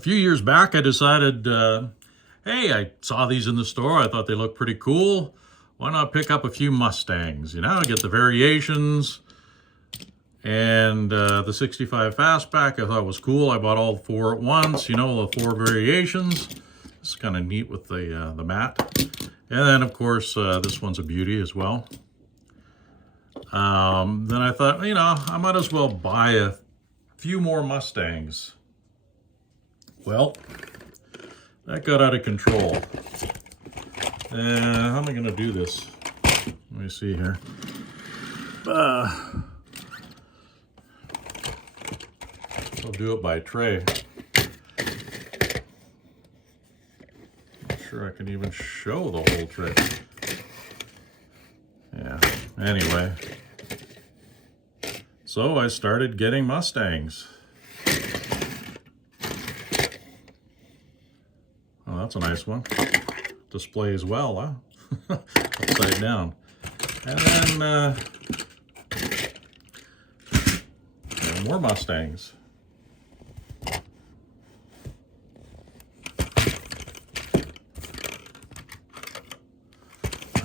A few years back, I decided, hey, I saw these in the store. I thought they looked pretty cool. Why not pick up a few Mustangs? You know, get the variations. And the 65 Fastback I thought was cool. I bought all four at once, you know, the four variations. It's kind of neat with the matte. And then, of course, this one's a beauty as well. Then I thought, you know, I might as well buy a few more Mustangs. Well, that got out of control. How am I going to do this? Let me see here. I'll do it by tray. Not sure I can even show the whole tray. Yeah, anyway. So I started getting Mustangs. Oh, that's a nice one. Displays well, huh? Upside down. And then more Mustangs.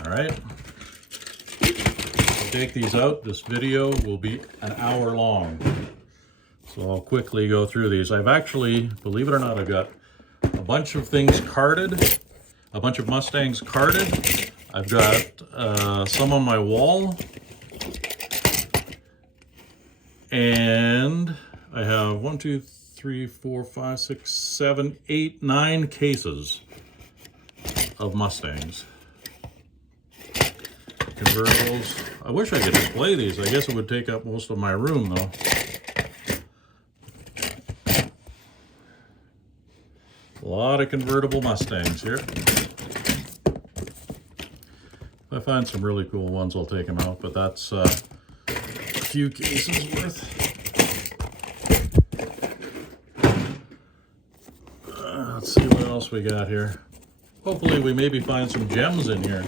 All right. I'll take these out. This video will be an hour long. So I'll quickly go through these. I've actually, believe it or not, I've got a bunch of things carded, a bunch of Mustangs carded. I've got some on my wall. And I have 1, 2, 3, 4, 5, 6, 7, 8, 9 cases of Mustangs. Convertibles. I wish I could display these. I guess it would take up most of my room though. A lot of convertible Mustangs here. If I find some really cool ones, I'll take them out, but that's a few cases worth. Let's see what else we got here. Hopefully we maybe find some gems in here.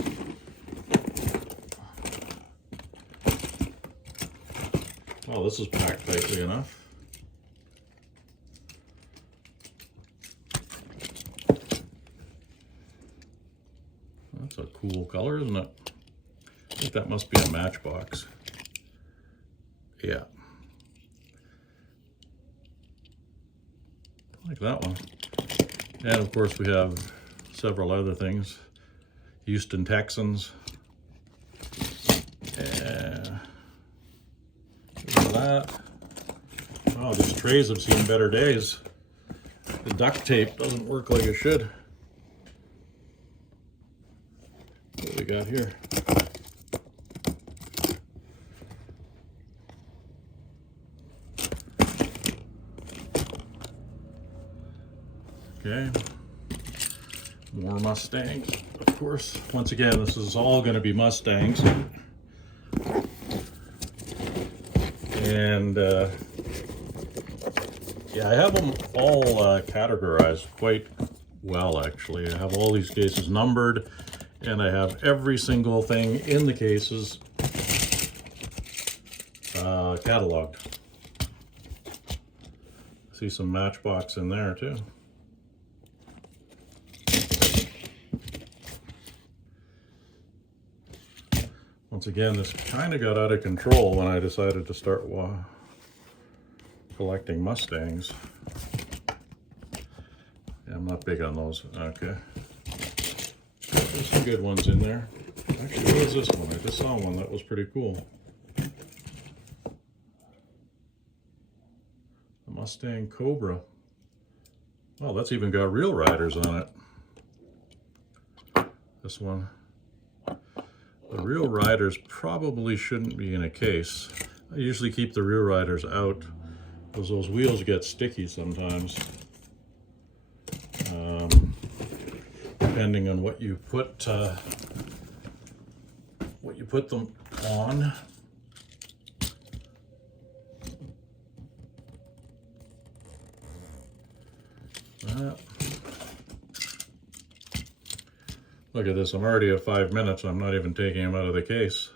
Oh, this is packed tightly enough. That's a cool color, isn't it? I think that must be a Matchbox. Yeah. I like that one. And of course we have several other things. Houston Texans. And that. Oh, these trays have seen better days. The duct tape doesn't work like it should. What do we got here? Okay, more Mustangs, of course. Once again, this is all going to be Mustangs. And yeah, I have them all categorized quite well, actually. I have all these cases numbered, and I have every single thing in the cases cataloged. See some Matchbox in there too. Once again, this kind of got out of control when I decided to start collecting Mustangs. Yeah, I'm not big on those. Okay. There's some good ones in there. Actually, what is this one? I just saw one that was pretty cool. A Mustang Cobra. Oh, that's even got real riders on it. This one. The real riders probably shouldn't be in a case. I usually keep the rear riders out because those wheels get sticky sometimes. Depending on what you put them on. Look at this, I'm already at 5 minutes. I'm not even taking them out of the case.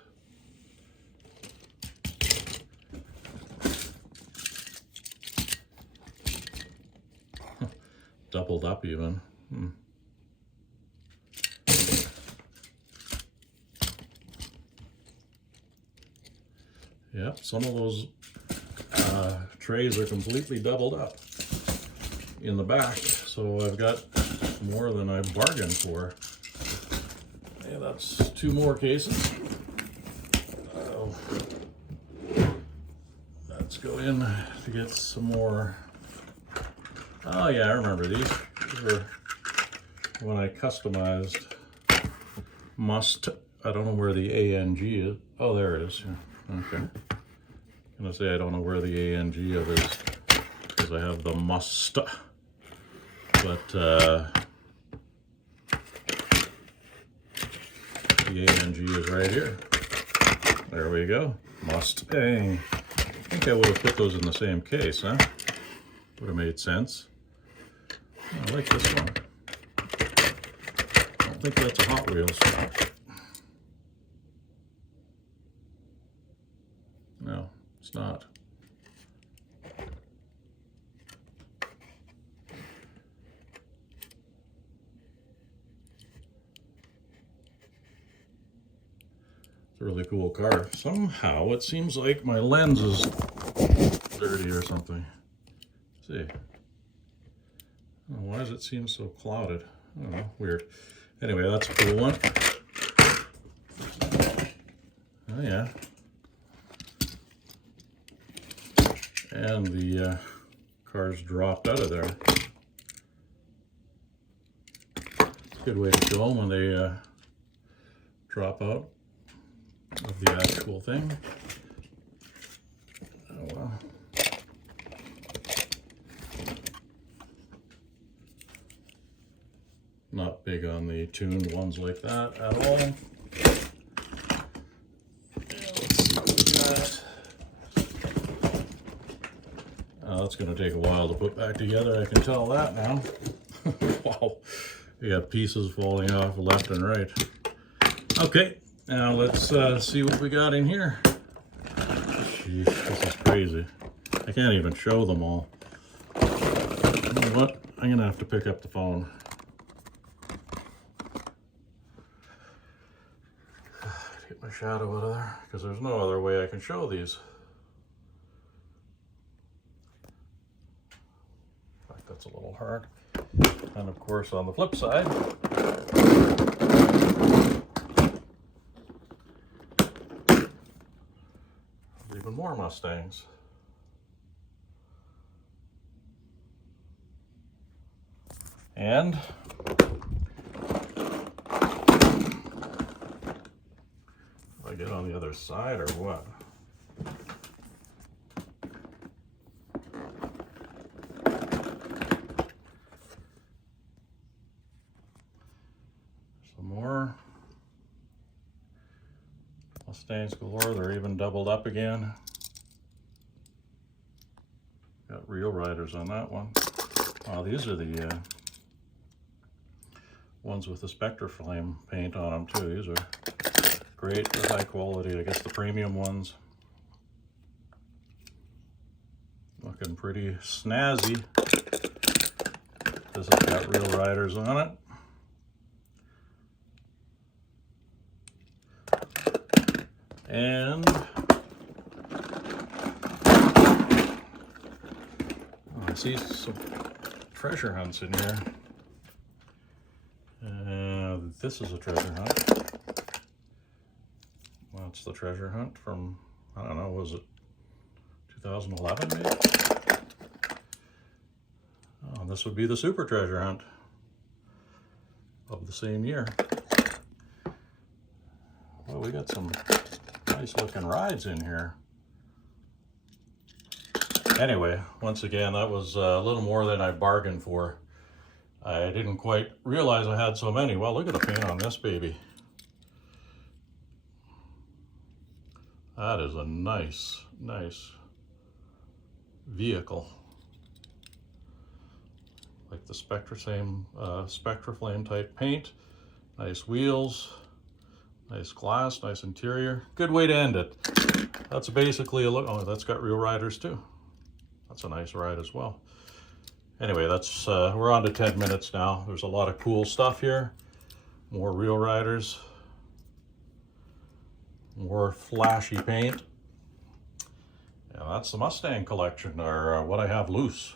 doubled up even. Yep, some of those trays are completely doubled up in the back, so I've got more than I bargained for. Yeah, that's 2 more cases. Let's go in to get some more. Oh yeah, I remember these. These were when I customized I don't know where the ANG is. Oh, there it is. Yeah. Okay. I'm gonna say I don't know where the ANG of is because I have the Must, but the ANG is right here. There we go. Mustang. I think I would have put those in the same case, huh? Would have made sense. I like this one. I don't think that's a Hot Wheels. No, it's not. It's a really cool car. Somehow it seems like my lens is dirty or something. Let's see. Oh, why does it seem so clouded? I don't know, weird. Anyway, that's a cool one. Oh yeah. And the car's dropped out of there. It's a good way to show them when they drop out of the actual thing. Oh well. Not big on the tuned ones like that at all. That's going to take a while to put back together, I can tell that now. Wow, we got pieces falling off left and right. Okay, now let's see what we got in here. Jeez, this is crazy. I can't even show them all. You know what? I'm going to have to pick up the phone. Get my shadow out of there, because there's no other way I can show these. That's a little hard. And of course, on the flip side, even more Mustangs. And if I get on the other side or what? More Mustangs galore. They're even doubled up again. Got real riders on that one. Oh, these are the ones with the Spectre Flame paint on them too. These are great, they're high quality. I guess the premium ones. Looking pretty snazzy. This has got real riders on it. And I see some treasure hunts in here. This is a treasure hunt. Well, it's the treasure hunt from, I don't know, was it 2011 maybe? Oh, this would be the super treasure hunt of the same year. Well, we got some nice looking rides in here. Anyway, once again, that was a little more than I bargained for. I didn't quite realize I had so many. Well, look at the paint on this baby. That is a nice vehicle. Like the Spectre Flame type paint. Nice wheels. Nice glass, nice interior. Good way to end it. That's basically a look. Oh, that's got real riders too. That's a nice ride as well. Anyway, that's we're on to 10 minutes now. There's a lot of cool stuff here. More Real Riders. More flashy paint. Yeah, that's the Mustang collection, or what I have loose.